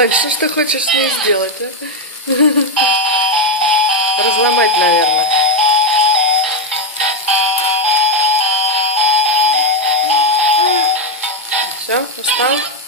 Слань, что ж ты хочешь с ней сделать, а? Разломать, наверное. Все, устал?